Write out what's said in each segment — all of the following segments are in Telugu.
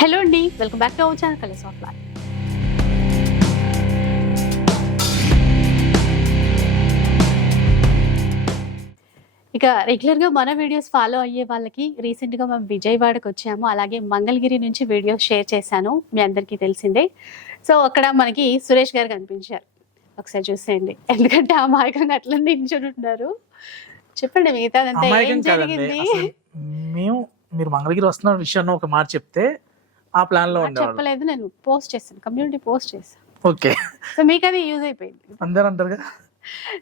హలో అండి welcome back to our channel colours of life. ఇక రెగ్యులర్గా మన వీడియోస్ ఫాలో అయ్యే వాళ్ళకి రీసెంట్గా మేము విజయవాడకు వచ్చాము అలాగే మంగళగిరి నుంచి వీడియోస్ షేర్ చేశాను మీ అందరికీ తెలిసిందే. సో అక్కడ మనకి సురేష్ గారు కనిపించారు. ఒకసారి చూసేయండి. ఎందుకంటే అమాయకంగా అట్లా నించుని ఉన్నారు. చెప్పండి మిగతాదంతా ఏం జరిగింది? మేము మీరు మంగళగిరి వస్తున్న విషయాన్ని ఒక మాట చెప్తే ఆ ప్లాన్లో ఉండేవాళ్ళు. చెప్పలేదు నేను పోస్ట్ చేశాను కమ్యూనిటీ పోస్ట్ చేశాను. ఓకే. సో మీకు అది యూజ్ అయిపోయింది. అందరు అంటారు కదా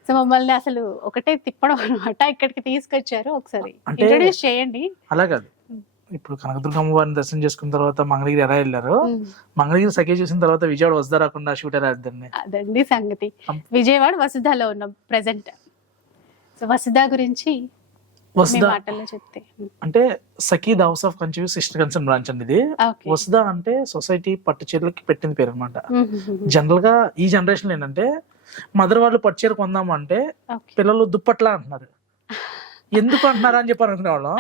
సో మమ్మల్ని అసలు ఒకటే తిప్పడం అనమాట ఇక్కడికి తీసుకొచ్చారు ఒకసారి. ఇంట్రొడ్యూస్ చేయండి. అలా కాదు. ఇప్పుడు కనకదుర్గ అమ్మవారిని దర్శనం చేసుకున్న తర్వాత మంగళగిరి ఎలా వెళ్ళారు. మంగళగిరి సఖే చూసిన తర్వాత విజయవాడ వస్తా రాకుండా షూట్ ఎలా అదండి సంగతి. విజయవాడ వసుధాలో ఉన్నాం ప్రెసెంట్ సో వసుధ గురించి చెప్తే. అంటే Sakhi house of confuse sister concern branch అండి ఇది. అంటే సొసైటీ పట్టు చీరలకి పెట్టింది పేరు అనమాట జనరల్గా ఈ జనరేషన్ ఏంటంటే మదర్ వాళ్ళు పట్టు చీర కొందాము అంటే పిల్లలు దుప్పట్లా అంటున్నారు. ఎందుకు అంటున్నారా అని చెప్పి అనుకునే వాళ్ళం.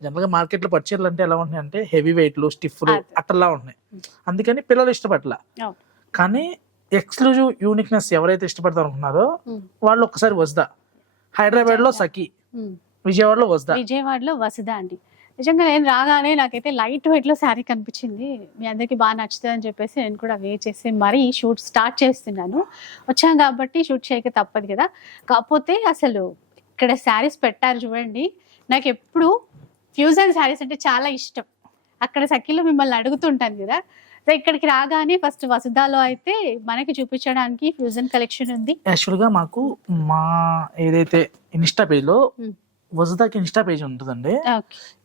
జనరల్గా మార్కెట్లో పట్టు చీరలు అంటే ఎలా ఉంటున్నాయి అంటే హెవీ వెయిట్లు స్టిఫ్లు అదే. అట్టలా ఉంటున్నాయి. అందుకని పిల్లలు ఇష్టపడలా. కానీ ఎక్స్క్లూజివ్ యూనిక్నెస్ ఎవరైతే ఇష్టపడతారు అనుకున్నారో వాళ్ళు ఒక్కసారి వస్దా హైదరాబాద్లో సఖీ. విజయవాడలో వస్దా విజయవాడలో వసుధ అండి. నిజంగా నేను రాగానే నాకైతే లైట్ వెయిట్లో శారీ కనిపించింది. మీ అందరికి బాగా నచ్చుతుంది అని చెప్పేసి నేను కూడా వే చేసి మరీ షూట్ స్టార్ట్ చేస్తున్నాను. వచ్చాం కాబట్టి షూట్ చేయక తప్పదు కదా. కాకపోతే అసలు ఇక్కడ శారీస్ పెట్టారు చూడండి. నాకు ఎప్పుడు ఫ్యూజన్ శారీస్ అంటే చాలా ఇష్టం. అక్కడ సఖీలో మిమ్మల్ని అడుగుతుంటాను కదా. సో ఇక్కడికి రాగానే ఫస్ట్ వసుధాలో అయితే మనకి చూపించడానికి ఫ్యూజన్ కలెక్షన్ ఉంది. యాక్చువల్గా మాకు మా ఏదైతే ఇన్స్టా పేజ్ వసుదాకి ఇన్స్టా పేజ్ ఉంటుందండి.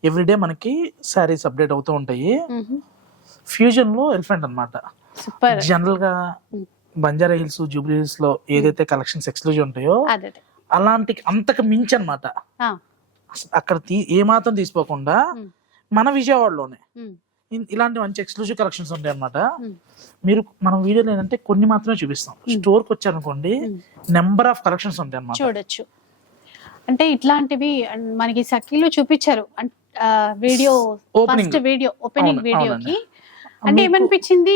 ఎవ్రీడే మనకి శారీస్ అప్డేట్ అవుతూ ఉంటాయి. ఫ్యూజన్లో ఎలిఫెంట్ అన్నమాట. సూపర్. జనరల్గా. బంజారా హిల్స్ జూబ్లీ హిల్స్లో ఏదైతే కలెక్షన్స్ ఎక్స్క్లూజివ్ ఉంటాయో అలాంటి అంతకు మించి అనమాట. అక్కడ ఏ మాత్రం తీసుకోకుండా. మన విజయవాడలోనే ఇలాంటి మంచి ఎక్స్క్లూజివ్ కలెక్షన్స్ ఉంటాయి అనమాట. మీరు మనం వీడియోలో ఏంటంటే కొన్ని మాత్రమే చూపిస్తాం. Hmm. స్టోర్కి వచ్చారనుకోండి. నెంబర్ ఆఫ్ కలెక్షన్స్ ఉంటాయి అనమాట చూడొచ్చు. అంటే ఇట్లాంటివి మనకి సఖీలో చూపించారు. వీడియో ఫస్ట్ వీడియో ఓపెనింగ్ వీడియోకి అంటే ఏమనిపించింది?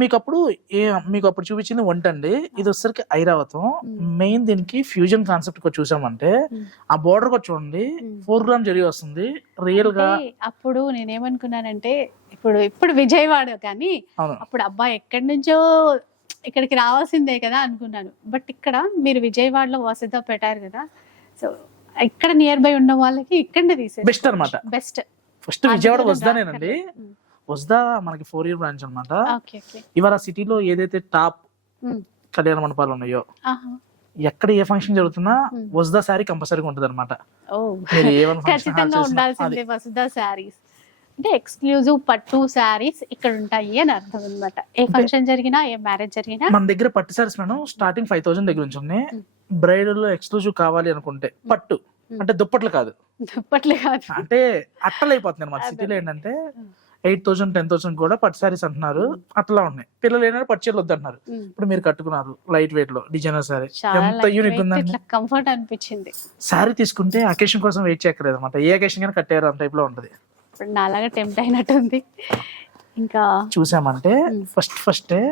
మీకు అప్పుడు ఏ మీకు అప్పుడు చూపించింది వంట అండి ఇది వచ్చేసరికి ఐరావతం. Hmm. మెయిన్ దీనికి ఫ్యూజన్ కాన్సెప్ట్కి చూసామంటే Hmm. ఆ బోర్డర్ కూడా చూడండి. Hmm. ఫోర్ గ్రామ్ జరిగి వస్తుంది. రియల్గా అప్పుడు నేనేమనుకున్నానంటే ఇప్పుడు ఇప్పుడు విజయవాడ కానీ అప్పుడు అబ్బాయి ఎక్కడి నుంచో ఇక్కడికి రావాల్సిందే కదా అనుకున్నాను. బట్ ఇక్కడ మీరు విజయవాడలో వసతితో పెట్టారు కదా సో ఇక్కడ నియర్ బై ఉన్న వాళ్ళకి ఇక్కడనే తీసేది బెస్ట్ అనమాట బెస్ట్ ఫస్ట్ విజయవాడ వస్తానేనండి వస్దా మనకి ఫోర్ ఇయర్ బ్రాంచ్ అనమాట ఇవాళ సిటీలో ఏదైతే టాప్ కళ్యాణ మండపాలు ఉన్నాయో ఎక్కడ ఏ ఫంక్షన్ జరుగుతున్నా Hmm. వస్దా శారీ కంపల్సరీగా ఉంటుంది అనమాట శారీస్. అంటే ఎక్స్క్లూజివ్ పట్టు శారీస్ ఇక్కడ ఉంటాయి అని అర్థం అనమాట ఏ ఫంక్షన్ జరిగినా ఏ మ్యారేజ్ జరిగినా. మన దగ్గర పట్టు saris madam starting five thousand దగ్గర నుంచి ఉన్నాయి Hmm. బ్రైడల్లో ఎక్స్క్లూజివ్ కావాలి అనుకుంటే పట్టు. అంటే దుప్పట్లు కాదు దుప్పట్లే కాదు అంటే అట్టలు అనమాట అదే. సిటీలో ఏంటంటే. ఎయిట్ థౌసండ్ టెన్ థౌసండ్ కూడా పట్టు శారీస్ అంటున్నారు. అట్లా ఉన్నాయి పిల్లలు ఏంటంటే పట్టు చీరలు వద్దంటున్నారు. ఇప్పుడు మీరు కట్టుకున్నారు లైట్ వెయిట్లో డిజైనర్ శారీ చాలా ఎంత యూనిక్ ఉందండి కంఫర్ట్ అనిపించింది శారీ తీసుకుంటే అకేషన్ కోసం వెయిట్ చేయక్కర్లేదు అనమాట ఏ అకేషన్ కానీ కట్టారు ఆ టైప్లో ఉంటది ఇప్పుడు నాలాగా టెంప్ట్ అయినట్టుంది ఇంకా చూసామంటే. ఫస్ట్ ఫస్టే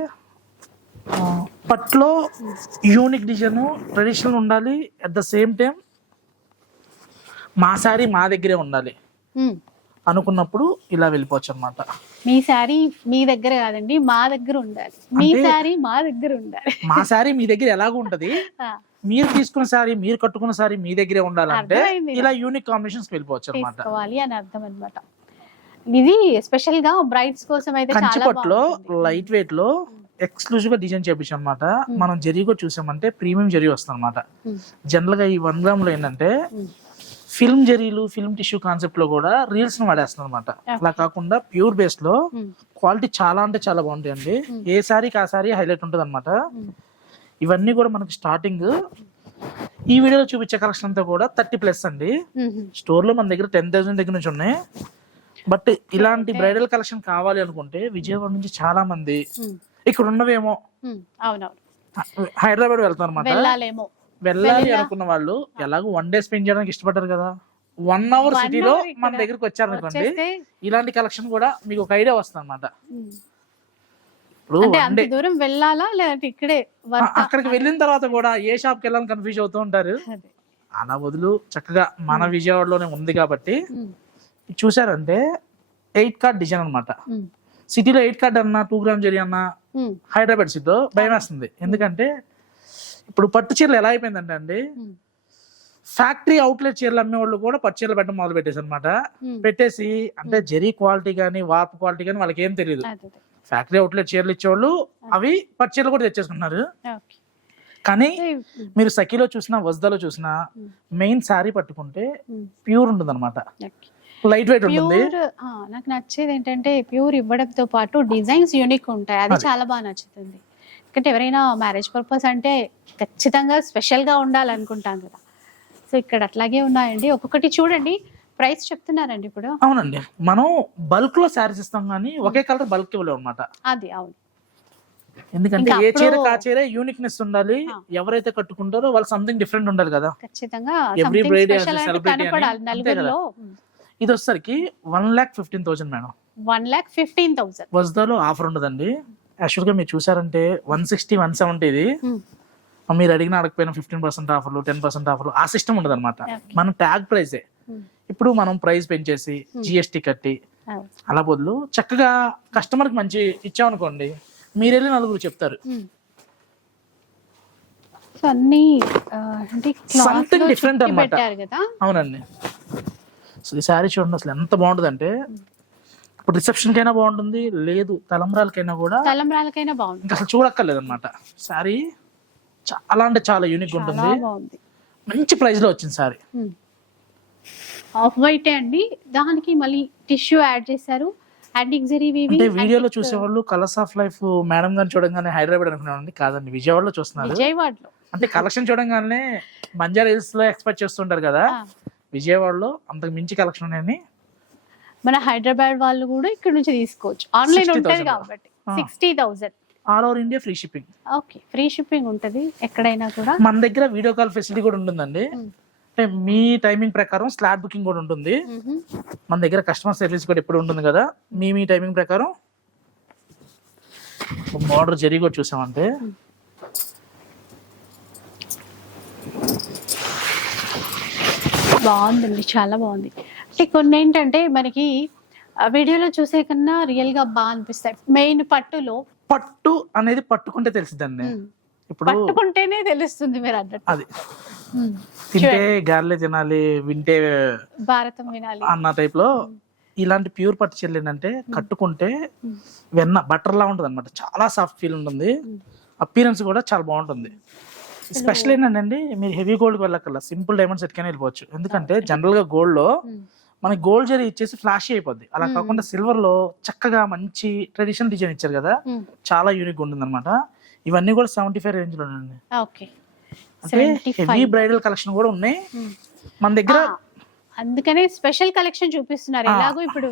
పట్లో యూనిక్ డిజైన్ ట్రెడిషనల్ ఉండాలి. అట్ ద సేమ్ టైం మా శారీ మా దగ్గరే ఉండాలి. అనుకున్నప్పుడు ఇలా వెళ్ళిపోవచ్చు అనమాట మీ శారీ మీ దగ్గర కాదండి మా దగ్గర ఉండాలి. మీ శారీ మా దగ్గర ఉండాలి. మా శారీ మీ దగ్గర ఎలాగో ఉంటది? మీరు తీసుకున్న శారీ మీరు కట్టుకున్న శారీ మీ దగ్గరే ఉండాలంటే. ఇలా యూనిక్ కాంబినేషన్స్ వెళ్ళిపోవచ్చు అనమాట అని అర్థం అనమాట ఇది స్పెషల్గా బ్రైడ్స్ కోసం అయితే కంచిపట్లో. లైట్ వెయిట్లో ఎక్స్క్లూజివ్గా డిజైన్ చేపించాం అనమాట. మనం జరీ కూడా చూసామంటే ప్రీమియం జరీ వస్తుంది అనమాట జనరల్గా ఈ వన్ గ్రామ్లో ఏంటంటే ఫిల్మ్ జరీలు ఫిల్మ్ టిష్యూ కాన్సెప్ట్లో కూడా రీల్స్ని వాడేస్తున్నారు అనమాట అలా కాకుండా ప్యూర్ బేస్లో క్వాలిటీ చాలా అంటే చాలా బాగుంటాయండి. ఏ సారీకి ఆ సారీ హైలైట్ ఉంటుంది అనమాట. ఇవన్నీ కూడా మనకి స్టార్టింగ్ ఈ వీడియోలో చూపించే కలెక్షన్ అంతా కూడా థర్టీ ప్లస్ అండి. స్టోర్లో మన దగ్గర టెన్ థౌసండ్ దగ్గర నుంచి ఉన్నాయి. బట్ ఇలాంటి బ్రైడల్ కలెక్షన్ కావాలి అనుకుంటే విజయవాడ నుంచి చాలా మంది ఇక్కడ ఉన్నవేమో అవునవును. హైదరాబాద్ వెళ్తారు అనమాట వెళ్ళాలేమో. వెళ్ళాలి అనుకున్న వాళ్ళు ఎలాగో వన్ డే స్పెండ్ చేయడానికి ఇష్టపడ్డారు కదా. వన్ అవర్ సిటీలో మన దగ్గరికి వచ్చారనుకోండి వచ్చేస్తే ఇలాంటి కలెక్షన్ కూడా మీకు ఒక ఐడియా వస్తుంది అనమాట దూరం వెళ్ళాలా? లేదంటే ఇక్కడే అక్కడికి వెళ్ళిన తర్వాత కూడా ఏ షాప్కి వెళ్ళాలని కన్ఫ్యూజ్ అవుతూ ఉంటారు. అలా బదులు చక్కగా మన విజయవాడలోనే ఉంది కాబట్టి చూసారంటే ఎయిట్ కార్డ్ డిజైన్ అన్నమాట. ఉమ్, సిటీలో ఎయిట్ కార్డ్ అన్నా టూ గ్రామ్ జరీ అన్నా హైదరాబాద్ సిటీలో భయం వేస్తుంది ఎందుకంటే ఇప్పుడు పట్టు చీరలు ఎలా అయిపోయిందంటే అండి ఫ్యాక్టరీ అవుట్లెట్ చీరలు అమ్మే వాళ్ళు కూడా పట్టు చీరలు పెట్టడం మొదలు పెట్టేసి అనమాట. పెట్టేసి అంటే జరీ క్వాలిటీ కానీ వార్ప్ క్వాలిటీ కానీ వాళ్ళకి ఏం తెలియదు. ఫ్యాక్టరీ అవుట్లెట్ చీరలు ఇచ్చేవాళ్ళు అవి పట్టు చీరలు కూడా తెచ్చేసుకున్నారు కానీ మీరు సఖీలో చూసినా వజ్దాలో చూసినా మెయిన్ శారీ పట్టుకుంటే ప్యూర్ ఉంటుంది అనమాట. లైట్ వెయిట్ ఉంటుంది. ఆ, నాకు నచ్చేది ఏంటంటే ప్యూర్ ఇవ్వడంతో పాటు డిజైన్స్ యూనిక్ ఉంటాయి. అది. చాలా బాగా నచ్చుతుంది. ఎందుకంటే ఎవరైనా మ్యారేజ్ పర్పస్ అంటే ఖచ్చితంగా స్పెషల్గా ఉండాలనుకుంటాం కదా. సో ఇక్కడ అట్లాగే ఉన్నాయండి. ఒక్కొక్కటి చూడండి. ప్రైస్ చెప్తున్నారండి ఇప్పుడు. అవునండి. మనం బల్క్లో శారీస్ ఇస్తాం కానీ ఒకే కలర్ బల్క్ ఇవ్వలేము అనమాట అది అవును. ఎందుకంటే ఏ చీర కా చీర యూనిక్నెస్ ఉండాలి. ఆ. ఎవరైతే కట్టుకుంటారో వాళ్ళు సంథింగ్ డిఫరెంట్ ఉండాలి కదా. ఖచ్చితంగా Every something bride ఇది వచ్చేసరికి one lakh fifteen thousand madam. One lakh fifteen thousand. వజ్దాలో offer ఉండదండి. యాక్చువల్గా మీరు చూసారంటే వన్ సిక్స్టీ వన్ సెవెంటీ ఇది. మీరు అడిగిన అడగపోయిన ఫిఫ్టీన్ పర్సెంట్ ఆఫర్లు టెన్ పర్సెంట్ ఆఫర్లు ఆ సిస్టమ్ ఉండదు అనమాట. మన ట్యాగ్ ప్రైజే. ఇప్పుడు మనం ప్రైస్ పెంచేసి జిఎస్టీ కట్టి అలా బదులు చక్కగా కస్టమర్కి మంచి ఇచ్చామనుకోండి మీరు వెళ్ళి నలుగురు చెప్తారు. అన్ని. పెట్టారు కదా. అవునండి. సో ఈ శారీ చూడండి అసలు ఎంత బాగుంటుంది అంటే ఇప్పుడు రిసెప్షన్ కైనా బాగుంటుంది లేదు తలంబ్రాలకైనా కూడా తలంబ్రాలకైనా ఇంకా అసలు చూడక్కర్లేదు అనమాట శారీ చాలా అంటే చాలా యూనిక్ ఉంటుంది. మంచి ప్రైస్లో వచ్చింది శారీ. ఆఫ్ వైట్ అండి. దానికి మళ్ళీ టిష్యూ యాడ్ చేశారు. అంటే వీడియోలో చూసేవాళ్ళు కలర్స్ ఆఫ్ లైఫ్ మేడం గారిని చూడంగానే హైదరాబాద్ అనుకున్నామండి కాదండి విజయవాడలో చూస్తున్నారు. విజయవాడలో. అంటే కలెక్షన్ చూడంగానే బంజారా హిల్స్లో ఎక్స్పెక్ట్ చేస్తుంటారు కదా. విజయవాడలో అంతకు మించి కలెక్షన్ ఉన్నాయని మన హైదరాబాద్ వాళ్ళు కూడా ఇక్కడ నుంచి తీసుకోవచ్చు. ఆన్లైన్ 60,000 ఉంటది కాబట్టి. Sixty thousand all over India free shipping okay free shipping ఉంటది. ఎక్కడైనా కూడా. మన దగ్గర వీడియో కాల్ ఫెసిలిటీ కూడా ఉంటుందండి. ఉమ్. అంటే మీ టైమింగ్ ప్రకారం స్లాట్ బుకింగ్ కూడా ఉంటుంది. మ్మ్. మన దగ్గర కస్టమర్ సర్వీస్ కూడా ఎప్పుడు ఉంటుంది కదా మీ మీ టైమింగ్ ప్రకారం బార్డర్ జరీ కూడా చూసామంటే. బాగుందండి చాలా బాగుంది. అంటే కొన్ని ఏంటంటే మనకి వీడియోలో చూసే కన్నా రియల్గా బాగా అనిపిస్తాయి. మెయిన్ పట్టులో పట్టు అనేది పట్టుకుంటే తెలిసిద్దండి ఇప్పుడు పట్టుకుంటేనే తెలుస్తుంది మీరు అన్నట్టు. అది. తింటే గారెలే తినాలి వింటే భారతం వినాలి. అన్న టైప్లో ఇలాంటి ప్యూర్ పట్టు చీరలు ఏంటంటే కట్టుకుంటే వెన్న బటర్ లా ఉంటుంది అనమాట చాలా సాఫ్ట్ ఫీల్ ఉంటుంది. అపీరెన్స్ కూడా చాలా బాగుంటుంది. స్పెషల్ ఏంటంటే మీరు హెవీ గోల్డ్ వెళ్ళక్కర్లా సింపుల్ డైమండ్ సెట్ కైనా వెళ్ళిపోవచ్చు. ఎందుకంటే జనరల్గా గోల్డ్లో ఉమ్, మనకి గోల్డ్ జరీ ఇచ్చేసి ఫ్లాష్ అయిపోద్ది. అలా Hmm. కాకుండా సిల్వర్లో చక్కగా మంచి ట్రెడిషనల్ డిజైన్ ఇచ్చారు కదా ఉమ్, చాలా యూనిక్ ఉంటుంది అనమాట ఇవన్నీ కూడా సెవెంటీ ఫైవ్ రేంజ్లో ఓకే అంటే 75. హెవీ బ్రైడల్ కలెక్షన్ కూడా ఉన్నాయి. మన దగ్గర ఆ, అందుకనే స్పెషల్ కలెక్షన్ చూపిస్తున్నారు. ఎలాగో ఇప్పుడు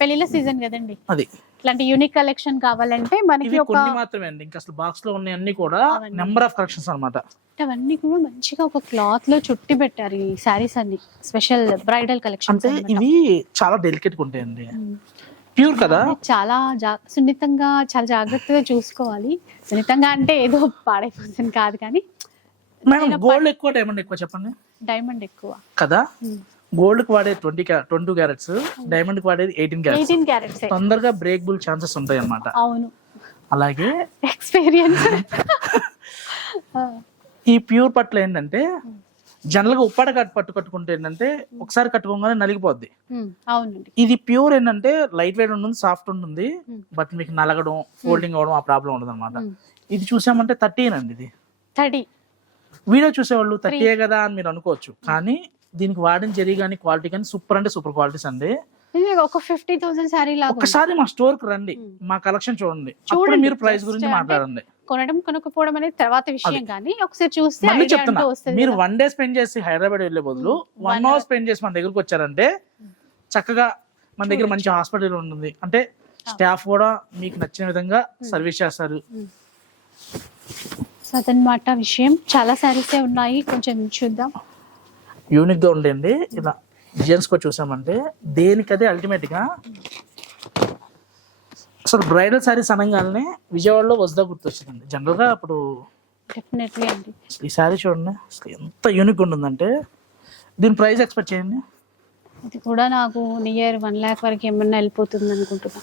పెళ్ళిళ్ళ సీజన్ కదండి. అది. ఇట్లాంటి యూనిక్ కలెక్షన్ కావాలంటే మనకి ఒక కొన్ని మాత్రమే అండి ఇంకా అసలు బాక్స్లో ఉన్నాయి అన్ని కూడా. నెంబర్ ఆఫ్ కలెక్షన్స్ అన్నమాట. అవన్నీ కూడా మంచిగా ఒక క్లాత్లో చుట్టి పెట్టారు ఈ శారీస్ అన్ని. స్పెషల్ బ్రైడల్ కలెక్షన్స్ అంటే ఇవి చాలా డెలికేట్గా ఉంటాయండి. ప్యూర్ కదా? చాలా సున్నితంగా చాలా జాగ్రత్తగా చూసుకోవాలి. సున్నితంగా అంటే ఏదో పాడైపోతుంది కాదు కానీ మేడం గోల్డ్ ఎక్కువ డైమండ్ ఎక్కువ చెప్పండి. డైమండ్ ఎక్కువ. కదా? గోల్డ్కి వాడే ట్వంటీ ట్వంటీ క్యారెట్స్ డైమండ్కి వాడేది ఎయిటీన్ క్యారెట్స్. తొందరగా బ్రేక్ బుల్ ఛాన్సెస్ ఉంటాయి అన్నమాట అవును. అలాగే ఎక్స్పీరియన్స్. ఈ ప్యూర్ పట్లు ఏంటంటే జనరల్గా ఉప్పాడ కట్టు పట్టు కట్టుకుంటే ఏంటంటే ఒకసారి కట్టుకోగానే నలిగిపోద్ది. ఇది ప్యూర్ ఏంటంటే లైట్ వెయిట్ ఉంటుంది సాఫ్ట్ ఉంటుంది. బట్ మీకు నలగడం ఫోల్డింగ్ అవడం ఆ ప్రాబ్లం ఉండదు అనమాట. ఇది చూసామంటే థర్టీ అండి ఇది. థర్టీ. వీడియో చూసేవాళ్ళు థర్టీయే కదా అని మీరు అనుకోవచ్చు. కానీ దీనికి వాడిన జరీ కానీ క్వాలిటీ కానీ సూపర్ అంటే సూపర్ క్వాలిటీస్ అండి. ఒక ఫిఫ్టీ థౌసండ్ ఉంది. ఒకసారి మా స్టోర్కి రండి. మా కలెక్షన్ చూడండి. చూడండి, మీరు ప్రైస్ గురించి మాట్లాడండి. కొనడం కొనుక్కోవడం అనేది తర్వాత విషయం కానీ ఒకసారి చూస్తే చెప్తున్నా. మీరు. వన్ డే స్పెండ్ చేసి హైదరాబాద్ వెళ్ళే బదులు. One hour. స్పెండ్ చేసి మన దగ్గరకు వచ్చారంటే చక్కగా మన దగ్గర మంచి హాస్పిటల్ ఉంటుంది. అంటే స్టాఫ్ కూడా మీకు నచ్చిన విధంగా. సర్వీస్ చేస్తారు. సో అదనమాట విషయం. చాలా శారీసే ఉన్నాయి. కొంచెం చూద్దాం. యూనిక్గా ఉండండి ఇలా డిజైన్స్ కూడా చూసామంటే దేనికదే అల్టిమేట్గా అసలు బ్రైడల్ శారీస్ అనగానే విజయవాడలో వస్దా గుర్తొచ్చిందండి. జనరల్గా అప్పుడు డెఫినెట్లీ అండి. ఈ శారీ చూడండి. అసలు ఎంత యూనిక్ ఉంటుందంటే. దీని ప్రైస్ ఎక్స్పెక్ట్ చేయండి. ఇది కూడా నాకు నియర్ వన్ ల్యాక్ వరకు ఏమన్నా వెళ్ళిపోతుంది అనుకుంటున్నా.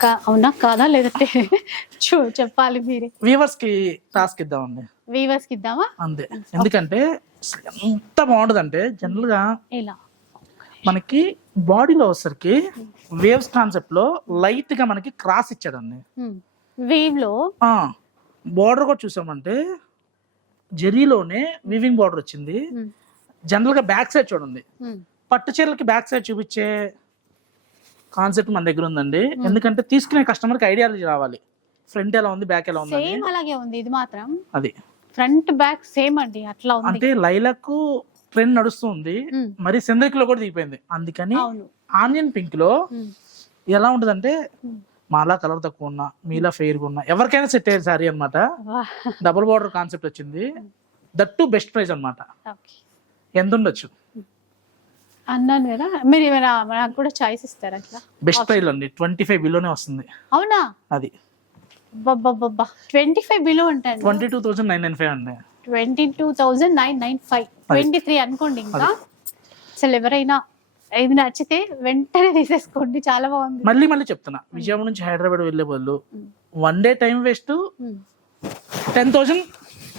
కా- అవునా? కాదా? లేదంటే చూ చెప్పాలి మీరే. వీవర్స్కి టాస్క్ ఇద్దామండి. వీవర్స్కి ఇద్దామా? అంతే. ఎందుకంటే అసలు ఎంత బాగుంటుందంటే జనరల్గా మనకి బాడీలో వచ్చరికి వేవ్స్ కాన్సెప్ట్లో లైట్గా మనకి క్రాస్ ఇచ్చాడండి. వేవ్లో? బార్డర్ కూడా చూసామంటే జరీలోనే వివింగ్ బార్డర్ వచ్చింది. జనరల్గా బ్యాక్ సైడ్ చూడండి. పట్టు చీరలకి బ్యాక్ సైడ్ చూపించే కాన్సెప్ట్ మన దగ్గర ఉందండి. ఎందుకంటే తీసుకునే కస్టమర్కి ఐడియాలజీ రావాలి. ఫ్రంట్ ఎలా ఉంది బ్యాక్ ఎలా ఉంది అలాగే ఉంది ఇది మాత్రం. అది. ఫ్రంట్ బ్యాక్ సేమ్ అండి అట్లా ఉంది. అంటే లైలాక్ ట్రెండ్ నడుస్తుంది మరి సెంద్రిక్లో కూడా దిగిపోయింది. అందుకని ఆనియన్ పింక్లో ఎలా ఉంటదంటే ఉమ్. మాలా కలర్ తక్కువ ఉన్నా మీలా ఫెయిర్ ఉన్నా ఎవరికైనా సెట్ అయ్యే సారీ అన్నమాట. వా, డబుల్ బార్డర్ కాన్సెప్ట్ వచ్చింది. దట్ టు బెస్ట్ ప్రైస్ అన్నమాట. ఓకే. ఎంత ఉండొచ్చు? అన్నాను కదా మీరు ఏమైనా నాకు కూడా చాయిస్ ఇస్తారా బెస్ట్ ప్రైస్ అండి. ట్వంటీ ఫైవ్ బిలోనే వస్తుంది. అవునా? అది. బాబా ట్వంటీ ఫైవ్ బిలో ఉంటాను twenty two thousand nine nine five అండి. Twenty two thousand nine nine five twenty three అనుకోండి ఇంకా. అసలు ఎవరైనా ఇది నచ్చితే వెంటనే తీసేసుకోండి. చాలా బాగుంది. మళ్ళీ మళ్ళీ చెప్తున్నా. విజయవాడ నుంచి హైదరాబాద్ వెళ్ళే బదులు one day time waste ten thousand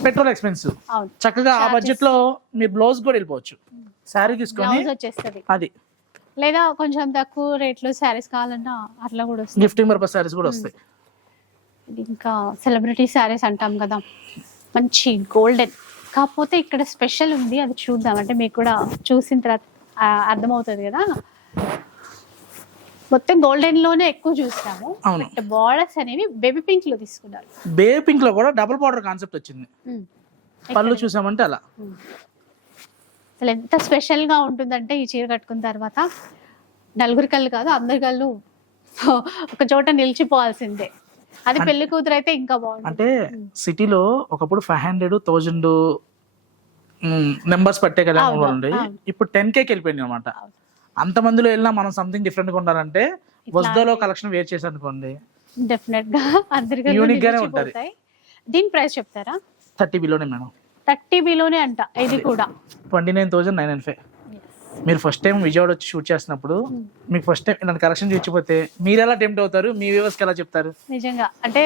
petrol expensive. అవును. చక్కగా ఆ బడ్జెట్లో మీరు బ్లౌజ్ కూడా వెళ్ళిపోవచ్చు. శారీ తీసుకొని అది. లేదా కొంచెం తక్కువ రేట్లో శారీస్ కావాలన్నా అట్లా కూడా గిఫ్టింగ్ పర్పస్ శారీస్ కూడా వస్తాయి. ఇంకా సెలబ్రిటీ శారీస్ అంటాం కదా. మంచి గోల్డెన్ కాకపోతే ఇక్కడ స్పెషల్ ఉంది అది చూద్దాం. అంటే మీకు కూడా చూసిన తర్వాత అర్థమవుతుంది కదా. మొత్తం గోల్డెన్లోనే ఎక్కువ చూస్తాము. అవును. బార్డర్స్ అనేవి బేబీ పింక్లో తీసుకున్నారు బే పింక్లో కూడా డబుల్ బార్డర్ కాన్సెప్ట్ వచ్చింది. ఉమ్. పళ్ళు చూసామంటే అలా. ఉమ్. అసలు ఎంత స్పెషల్గా ఉంటుందంటే ఈ చీర కట్టుకున్న తర్వాత నలుగురి కళ్ళు కాదు అందరి కళ్ళు ఒక చోట నిలిచిపోవాల్సిందే. అది పెళ్ళి కూతురు అయితే ఇంకా బాగుంటుంది. అంటే సిటీలో ఒకప్పుడు ఫైవ్ హండ్రెడ్ థౌజండ్ నెంబర్స్ పట్టే కదా ఉండే. ఇప్పుడు టెన్ కేకి వెళ్ళిపోయింది అనమాట. అంత మందిలో వెళ్ళినా మనం సంథింగ్ డిఫరెంట్గా ఉండాలంటే వస్దాలో కలెక్షన్ వేర్ చేసి అనుకోండి. డెఫినెట్గా అందరికి Unique గానే ఉంటది. దీని ప్రైస్ చెప్తారా? థర్టీ బిలోనే మేడం. థర్టీ బిలోనే అంట ఇది కూడా. Twenty nine thousand nine nine five. మీరు ఫస్ట్ టైం విజయవాడ వచ్చి షూట్ చేసినప్పుడు మీకు ఫస్ట్ టైం ఇలాంటి కలెక్షన్ చూపించిపోతే మీరు ఎలా టెంప్ట్ అవుతారు? మీ వ్యూవర్స్కి ఎలా చెప్తారు? నిజంగా. అంటే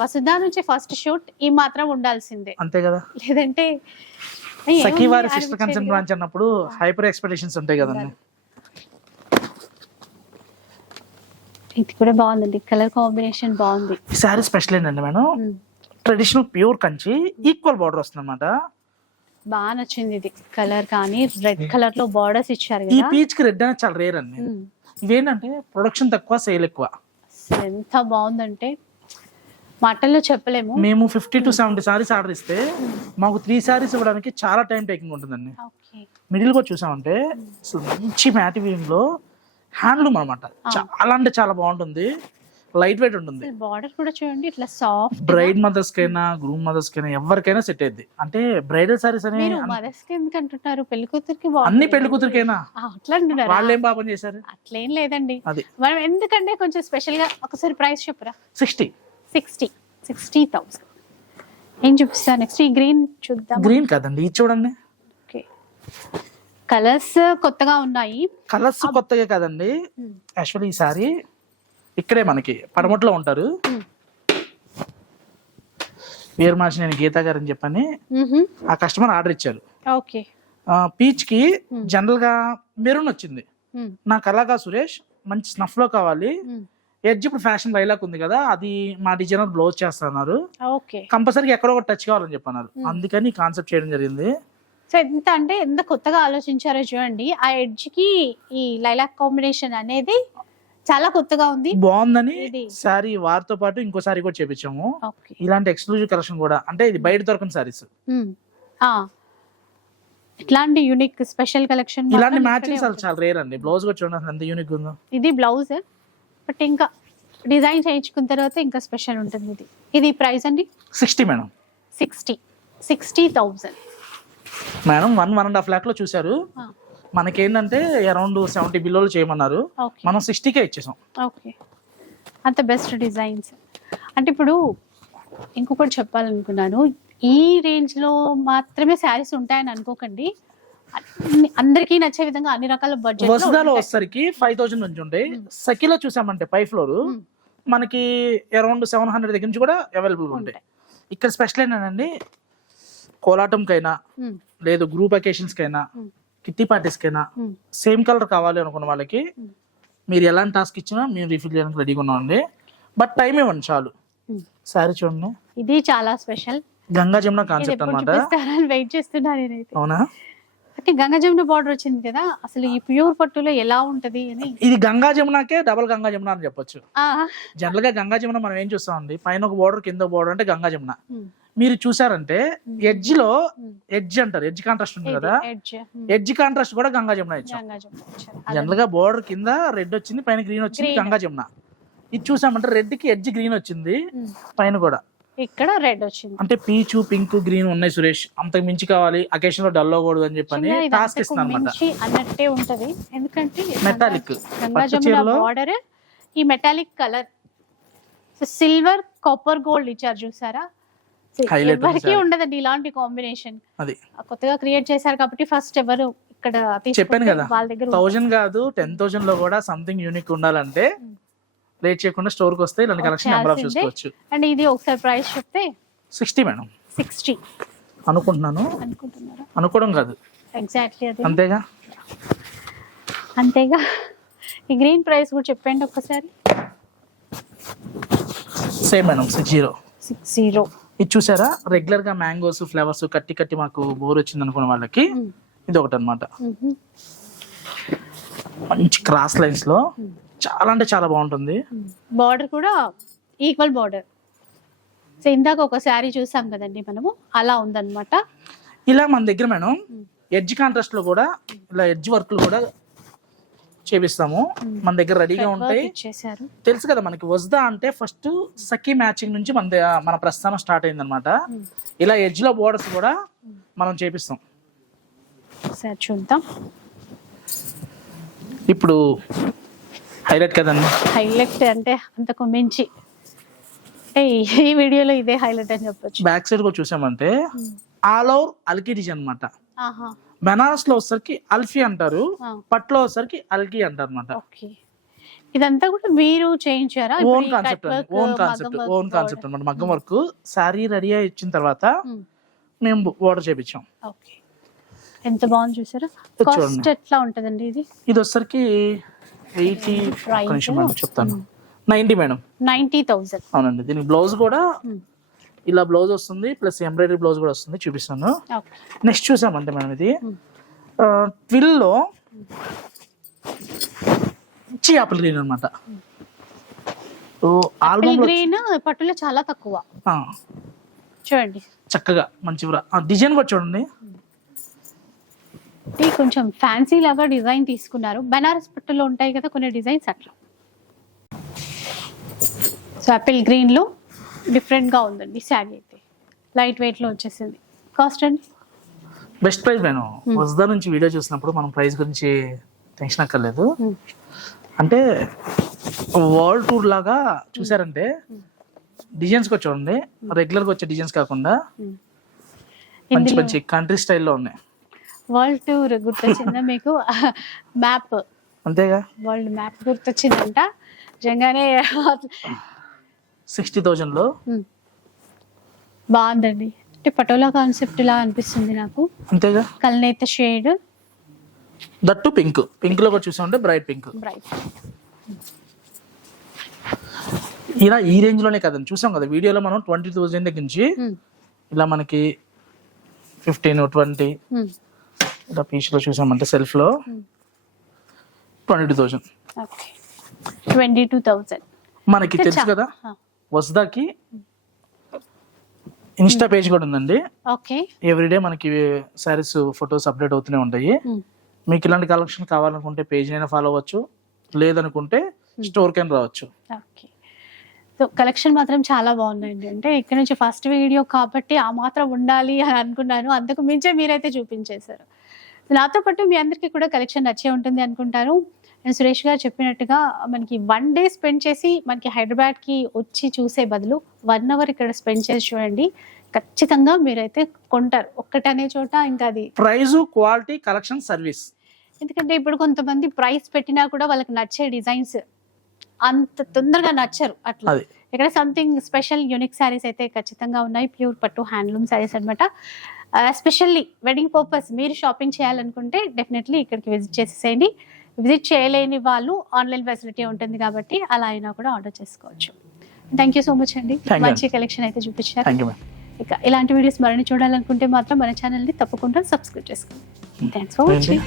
వసుధ నుంచి ఫస్ట్ షూట్ ఈ మాత్రం ఉండాల్సిందే. అంతే కదా? లేదంటే "ఏయ్, ఏముంది?" సఖీవారి సిస్టర్ కన్సర్న్. బ్రాంచ్ అన్నప్పుడు హైపర్ ఎక్స్పెక్టేషన్స్ ఉంటాయి కదండి. ఇది కూడా బాగుందండి. కలర్ కాంబినేషన్ బాగుంది. ఈ శారీ స్పెషల్ ఏంటండి madam. Traditional pure Kanchi equal border వస్తుంది అనమాట బాగా నచ్చింది ఇది కలర్ కానీ రెడ్ కలర్లో బార్డర్స్ ఇచ్చారు ఈ కదా. పీచ్కి రెడ్ అనేది చాలా రేర్ అండి. ఉమ్. ఇవేంటంటే ప్రొడక్షన్ తక్కువ సేల్ ఎక్కువ. అసలు ఎంత బాగుందంటే మాటల్లో చెప్పలేము. మేము fifty to seventy saris order ఇస్తే మాకు త్రీ సారీస్ ఇవ్వడానికి చాలా టైం టేకింగ్ ఉంటుందండి. ఓకే. మిడిల్ కూడా చూసామంటే అసలు మంచి మ్యాట్ వీవింగ్లో హ్యాండ్లూమ్ అనమాట చాలా అంటే చాలా బాగుంటుంది. లైట్ వెయిట్ ఉంటుంది. బార్డర్ కూడా చూడండి ఇట్లా సాఫ్ట్ బ్రైడ్ మదర్స్ కైనా గ్రూమ్ మదర్స్ కైనా ఎవరికైనా సెట్ అయ్యింది అంటే బ్రైడల్ సారీస్ అనే మదర్స్కి ఎందుకు అంటున్నారు పెళ్ళి కూతురికి అన్ని పెళ్ళి కూతురికైనా. అట్లా అంటున్నారా? వాళ్ళు ఏం పాపం చేశారు? అట్లేం లేదండి. అది. మనం ఎందుకంటే కొంచెం స్పెషల్గా ఒకసారి ప్రైస్ చెప్పరా. సిక్స్టీ సిక్స్టీ సిక్స్టీ థౌసండ్ ఏం చూపిస్తా నెక్స్ట్ ఈ గ్రీన్ చూద్దాం గ్రీన్ కదండి ఇది చూడండి. ఓకే కలర్స్ కొత్తగా ఉన్నాయి. కలర్స్ కొత్తగా కదండి. Hmm. యాక్చువల్లీ ఈ సారీ ఇక్కడే మనకి పడమట్లో ఉంటారు. వేరు మార్చి నేను గీతా గారు అని చెప్పని. ఆ కస్టమర్ ఆర్డర్ ఇచ్చారు. ఓకే. పీచ్కి. జనరల్గా మెరూన్ వచ్చింది. నాకు అలాగా సురేష్ మంచి స్నఫ్లో కావాలి. ఎడ్జ్ ఇప్పుడు ఫ్యాషన్ లైలాక్ ఉంది కదా అది మా డిజైనర్ బ్లౌజ్ చేస్తున్నారు. ఓకే. కంపల్సరీగా ఎక్కడో ఒక టచ్ కావాలని చెప్పన్నారు. అందుకని కాన్సెప్ట్ చేయడం జరిగింది. సో ఎంత అంటే ఎంత కొత్తగా ఆలోచించారో చూడండి ఆ ఎడ్జ్కి ఈ లైలాక్ కాంబినేషన్ అనేది చాలా కొత్తగా ఉంది. బాగుందని. సారీ వారితో పాటు ఇంకో సారీ కూడా చేపించాము. ఇలాంటి ఎక్స్క్లూజివ్ కలెక్షన్ కూడా. అంటే ఇది బయట దొరకని సారీస్. ఇట్లాంటి యూనిక్ స్పెషల్ కలెక్షన్ ఇలాంటి మ్యాచింగ్స్ అసలు చాలా రేర్ అండి. బ్లౌజ్ కూడా చూడండి ఎంత యూనిక్ ఉందో. ఇది బ్లౌజ్ బట్ ఇంకా డిజైన్ చేయించుకున్న తర్వాత ఇంకా స్పెషల్ ఉంటుంది ఇది. ఇది ప్రైస్ అండి? Sixty madam sixty sixty thousand madam one one and half ల్యాక్లో చూసారు మనకేంటంటే అరౌండ్ సెవెంటీ బిల్లోలు చేయమన్నారు. మనం సిక్స్టీకే ఇచ్చేసాం. ఓకే. అంత బెస్ట్ డిజైన్స్. అంటే ఇప్పుడు ఇంకొకటి చెప్పాలనుకున్నాను. ఈ రేంజ్లో మాత్రమే శారీస్ ఉంటాయని అనుకోకండి. అందరికీ నచ్చే విధంగా అన్ని రకాల బడ్జెట్ వసుదాలో వచ్చేసరికి ఫైవ్ థౌసండ్ నుంచి ఉంటాయి సఖీలో చూసామంటే పై ఫ్లోర్. మనకి అరౌండ్ సెవెన్ హండ్రెడ్ దగ్గర నుంచి కూడా అవైలబుల్ ఉంటాయి. ఇక్కడ స్పెషల్ ఏంటంటే కోలాటంకైనా లేదు గ్రూప్ అకేషన్స్ కైనా Hmm. కిట్టి పార్టీస్ కైనా సేమ్ కలర్ కావాలి అనుకున్న వాళ్ళకి. మీరు ఎలాంటి టాస్క్ ఇచ్చినా మేము రిఫిల్ చేయడానికి రెడీగా ఉన్నామండి. బట్ టైం ఇవ్వండి చాలు. సారీ చూడండి. ఇది చాలా స్పెషల్ గంగా జమున కాన్సెప్ట్ చూపిస్తారని వెయిట్ చేస్తున్నా నేనైతే. అవునా? అంటే గంగ జమున బార్డర్ వచ్చింది కదా అసలు ఈ ప్యూర్ పట్టులో ఎలా ఉంటది అని. ఇది గంగా జమునకే డబల్ గంగా జమున అని చెప్పొచ్చు. జనరల్గా గంగా జమున మనం ఏం చూస్తామండి? పైన ఒక బోర్డర్ కింద బోర్డర్ అంటే గంగా జమున. మీరు చూసారంటే ఎడ్జ్లో. ఎడ్జ్ అంటారు ఎడ్జ్ కాంట్రాస్ట్ ఉంది కదా? ఎడ్జ్. కాంట్రాస్ట్ కూడా గంగా జమున ఇచ్చాం. జనరల్గా బోర్డర్ కింద రెడ్ వచ్చింది పైన గ్రీన్ వచ్చింది. గంగా జమున. ఇది చూసామంటే రెడ్కి ఎడ్జ్ గ్రీన్ వచ్చింది పైన కూడా. ఇక్కడ రెడ్ వచ్చింది. అంటే పీచు పింక్ గ్రీన్ ఉన్నాయి సురేష్. అంతకు మించి కావాలి అకేషన్లో డల్ అవ్వకూడదు అని చెప్పని టాస్క్ ఇస్తున్నాను అనమాట అన్నట్టే ఉంటది. ఎందుకంటే మెటాలిక్ గంగా జమున బార్డర్ ఈ metallic colour silver copper gold ఇచ్చారు చూసారా? ఉంది ఎవరికి. ఉండదండి ఇలాంటి కాంబినేషన్. అది. కొత్తగా క్రియేట్ చేశారు కాబట్టి ఫస్ట్ ఎవరు ఇక్కడ చెప్పాను కదా వాళ్ళ దగ్గర థౌజండ్ కాదు టెన్ థౌజండ్లో కూడా సంథింగ్ యూనిక్ ఉండాలంటే లేట్ చేయకుండా స్టోర్కి వస్తే ఇలాంటి కలెక్షన్ నెంబర్ ఆఫ్. చూసుకోవచ్చు అండ్ ఇది ఒకసారి ప్రైస్ చెప్తే సిక్స్టీ మేడం సిక్స్టీ అనుకుంటున్నాను. అనుకోవడం కాదు. ఎగ్జాక్ట్లీ అదే. అంతేగా? అంతేగా. ఈ గ్రీన్ ప్రైస్ కూడా చెప్పండి ఒక్కసారి. Same madam six zero six zero ఇది చూసారా? రెగ్యులర్గా మ్యాంగోస్ ఫ్లవర్స్ కట్టి కట్టి మాకు బోర్ వచ్చింది అనుకున్న వాళ్ళకి ఇది ఒకటి అనమాట మంచి క్రాస్ లైన్స్లో చాలా అంటే చాలా బాగుంటుంది. బార్డర్ కూడా ఈక్వల్ బార్డర్ సో ఇందాక ఒక శారీ చూసాం కదండి మనము అలా ఉందన్నమాట. ఇలా మన దగ్గర మేడం ఎడ్జ్ కాంట్రాస్ట్లో కూడా ఇలా ఎడ్జ్ వర్క్లు కూడా చేపిస్తాము. మన దగ్గర రెడీగా ఉంటాయి. తెలుసు కదా మనకి వజ్దా అంటే ఫస్ట్ సఖీ మ్యాచింగ్ నుంచి మన మన ప్రస్థానం స్టార్ట్ అయిందనమాట ఇలా ఎడ్జ్లో బోర్డర్స్ కూడా మనం చేపిస్తాం. ఒకసారి చూద్దాం. ఇప్పుడు హైలైట్ కదండి. హైలైట్ అంటే అంతకు మించి. ఈ వీడియోలో ఇదే హైలైట్ అని చెప్పొచ్చు. బ్యాక్ సైడ్ కూడా చూసామంటే ఆల్ ఓవర్ అల్కి డిజైన్ అనమాట బెనారస్లో వచ్చేసరికి అల్ఫీ అంటారు. పట్లో వచ్చేసరికి అల్కి అంటారు అనమాట ఓకే. ఇదంతా కూడా మీరు చేయించారా own concept own concept own concept. అనమాట మగ్గం వర్క్ శారీ రెడీ అయి ఇచ్చిన తర్వాత మేము ఆర్డర్ చేపించాం ఓకే. ఎంత బాగుంది చూసారా? కాస్ట్. ఎట్లా ఉంటదండి ఇది? ఇది వచ్చేసరికి ఎయిటీ చెప్తాను. Ninety madam. నైన్టీ థౌజండ్ అవునండి దీనికి బ్లౌజ్ కూడా ఇలా బ్లౌజ్ వస్తుంది ప్లస్ ఎంబ్రాయిడరీ బ్లౌజ్ కూడా వస్తుంది చూపిస్తాను. నెక్స్ట్ చూసామంటే మనం ఇది. Hmm. ట్విల్లో మంచి ఆపిల్ గ్రీన్ అనమాట గ్రీన్ పట్టులో చాలా తక్కువ. చూడండి. చక్కగా మంచి డిజైన్ కూడా చూడండి. ఇది కొంచెం ఫ్యాన్సీ లాగా డిజైన్ తీసుకున్నారు. బనారస్ పట్టులో ఉంటాయి కదా కొన్ని డిజైన్స్ అట్లా. సో ఆపిల్ గ్రీన్ డిఫరెంట్గా ఉందండి శారీ అయితే. లైట్ వెయిట్లో వచ్చేసింది. కాస్ట్ అండి? బెస్ట్ ప్రైస్ నేను వస్దా నుంచి వీడియో చూసినప్పుడు మనం ప్రైస్ గురించి టెన్షన్ అక్కర్లేదు. అంటే వరల్డ్ టూర్ లాగా చూసారంటే డిజైన్స్ కూడా చూడండి. రెగ్యులర్గా వచ్చే డిజైన్స్ కాకుండా మంచి మంచి కంట్రీ స్టైల్లో ఉన్నాయి. వరల్డ్ టూర్ గుర్తొచ్చిందా మీకు? మ్యాప్. అంతేగా? వరల్డ్ మ్యాప్ గుర్తొచ్చిందంట. నిజంగానే సిక్స్టీ థౌజండ్లో ఉమ్. బాగుందండి. అంటే పటోలా కాన్సెప్ట్ లా అనిపిస్తుంది నాకు. అంతేగా? కల్నేత షేడ్ దట్టు పింక్ పింక్లో కూడా చూసామంటే బ్రైట్ పింక్ బ్రైట్ ఇలా ఈ రేంజ్లోనే కదండి. చూసాం కదా వీడియోలో మనం ట్వంటీ థౌజండ్ దగ్గర నుంచి ఇలా మనకి ఫిఫ్టీన్ ట్వంటీ ఇలా పీచ్లో చూసామంటే సెల్ఫ్లో twenty two thousand. Okay. Twenty two thousand. మనకి తెలుసు కదా? వస్దాకి ఇన్స్టా పేజ్ కూడా ఉందండి. ఓకే. ఎవ్రీడే మనకి శారీస్ ఫొటోస్ అప్డేట్ అవుతూనే ఉంటాయి. మీకు ఇలాంటి కలెక్షన్ కావాలనుకుంటే పేజ్ అయినా ఫాలో అవ్వచ్చు. లేదనుకుంటే స్టోర్ కైనా రావచ్చు. ఓకే సో కలెక్షన్ మాత్రం చాలా బాగుందండి. అంటే ఇక్కడ నుంచి ఫస్ట్ వీడియో కాబట్టి ఆ మాత్రం ఉండాలి అని అనుకున్నాను. అంతకు మించే మీరైతే చూపించేశారు. నాతో పాటు మీ అందరికీ కూడా కలెక్షన్ నచ్చే ఉంటుంది అనుకుంటాను. And సురేష్ గారు చెప్పినట్టుగా మనకి వన్ డే స్పెండ్ చేసి మనకి హైదరాబాద్కి వచ్చి చూసే బదులు వన్ అవర్ ఇక్కడ స్పెండ్ చేసి చూడండి. ఖచ్చితంగా మీరైతే కొంటారు. ఒక్కటనే చోట ఇంకా అది ప్రైజు క్వాలిటీ కలెక్షన్ సర్వీస్. ఎందుకంటే ఇప్పుడు కొంతమంది ప్రైస్ పెట్టినా కూడా వాళ్ళకి నచ్చే డిజైన్స్ అంత తొందరగా నచ్చరు అట్లా. ఇక్కడ సంథింగ్ స్పెషల్ యూనిక్ శారీస్ అయితే ఖచ్చితంగా ఉన్నాయి. ప్యూర్ పట్టు హ్యాండ్లూమ్ శారీస్ అనమాట ఎస్పెషల్లీ వెడ్డింగ్ పర్పస్ మీరు షాపింగ్ చేయాలనుకుంటే డెఫినెట్లీ ఇక్కడికి విజిట్ చేసేసేయండి. విజిట్ చేయలేని వాళ్ళు ఆన్లైన్ ఫెసిలిటీ ఉంటుంది కాబట్టి అలా అయినా కూడా ఆర్డర్ చేసుకోవచ్చు. థ్యాంక్ యూ సో మచ్ అండి. మంచి కలెక్షన్ అయితే చూపించారు. ఇక ఇలాంటి వీడియోస్ మరిన్ని చూడాలనుకుంటే మాత్రం మన ఛానల్ని తప్పకుండా సబ్స్క్రైబ్ చేసుకోండి. Thanks for? వాచింగ్